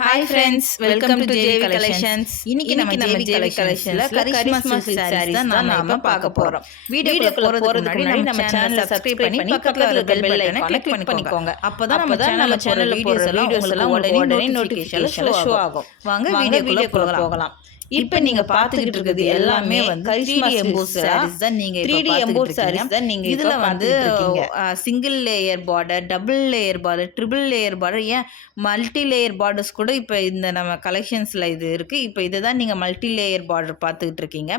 Hi friends, welcome to JV Collections. இன்னைக்கு நம்ம JV Collectionsல Karishma silk sarees தான் நாம பார்க்க போறோம். வீடியோக்குள்ள போறதுக்கு முன்னாடி நம்ம சேனலை சப்ஸ்கிரைப் பண்ணி பக்கத்துல இருக்க பெல் ஐகானை கிளிக் பண்ணிக்கோங்க. அப்பதான் நம்ம சேனல்ல போற வீடியோஸ் எல்லாம் உடனே நோட்டிஃபிகேஷன்ல ஷோ ஆகும். வாங்க வீடியோக்குள்ள போகலாம். இப்போ நீங்க பாத்துக்கிட்டு இருக்கிறது எல்லாமே வந்து 3D எம்போஸ் sarees தான். நீங்க 3D எம்போஸ் sarees தான் நீங்க இதுல வந்து single layer border, double layer border, triple layer border, ஏன் மல்டி லேயர் பார்டர்ஸ் கூட இப்போ இந்த நம்ம கலெக்ஷன்ஸில் இது இருக்குது. இப்போ இதை தான் நீங்கள் மல்டி லேயர் பார்டர் பார்த்துக்கிட்டு இருக்கீங்க.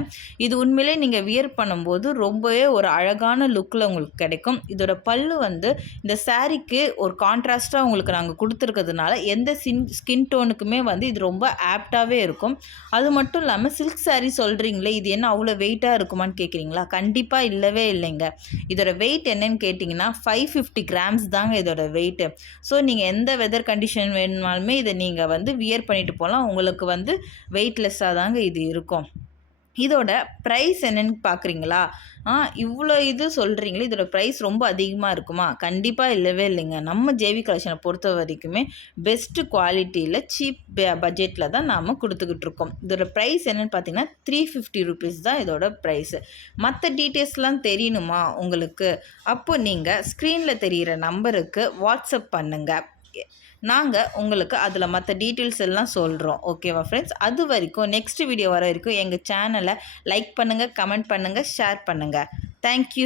இது உண்மையிலே நீங்கள் வியர் பண்ணும்போது ரொம்பவே ஒரு அழகான லுக்கில் உங்களுக்கு கிடைக்கும். இதோட பல்லு வந்து இந்த சாரீக்கு ஒரு கான்ட்ராஸ்ட்டாக உங்களுக்கு நாங்கள் கொடுத்துருக்கிறதுனால எந்த ஸ்கின் டோனுக்குமே வந்து இது ரொம்ப ஆப்டாகவே இருக்கும். அது மட்டும் இல்லாமல் சில்க் சாரீ சொல்கிறீங்களே, இது என்ன அவ்வளோ வெயிட்டாக இருக்குமான்னு கேட்குறீங்களா? கண்டிப்பாக இல்லவே இல்லைங்க. இதோட வெயிட் என்னன்னு கேட்டிங்கன்னா 550 கிராம்ஸ் தாங்க இதோட வெயிட்டு. ஸோ நீங்கள் எந்த வெதர் கண்டிஷன் வேணுமாலுமே இதை நீங்கள் வந்து வியர் பண்ணிட்டு போகலாம். உங்களுக்கு வந்து வெயிட்லெஸ்ஸாக தாங்க இது இருக்கும். இதோட ப்ரைஸ் என்னன்னு பார்க்குறீங்களா? இவ்வளோ இது சொல்கிறீங்களே, இதோட ப்ரைஸ் ரொம்ப அதிகமாக இருக்குமா? கண்டிப்பாக இல்லவே இல்லைங்க. நம்ம ஜேவி கலெக்ஷனை பொறுத்த வரைக்குமே பெஸ்ட்டு குவாலிட்டியில் சீப் பட்ஜெட்டில் தான் நாம் கொடுத்துக்கிட்டு இருக்கோம். இதோட ப்ரைஸ் என்னென்னு பார்த்தீங்கன்னா 350 ருபீஸ் தான் இதோட ப்ரைஸு. மற்ற டீட்டெயில்ஸ்லாம் தெரியணுமா உங்களுக்கு? அப்போ நீங்கள் ஸ்க்ரீனில் தெரிகிற நம்பருக்கு வாட்ஸ்அப் பண்ணுங்கள். நாங்கள் உங்களுக்கு அதில் மற்ற டீட்டெயில்ஸ் எல்லாம் சொல்கிறோம். ஓகேவா ஃப்ரெண்ட்ஸ்? அது வரைக்கும் நெக்ஸ்ட் வீடியோ வர வரைக்கும் எங்கள் சேனலை லைக் பண்ணுங்கள், கமெண்ட் பண்ணுங்கள், ஷேர் பண்ணுங்கள். தேங்க்யூ.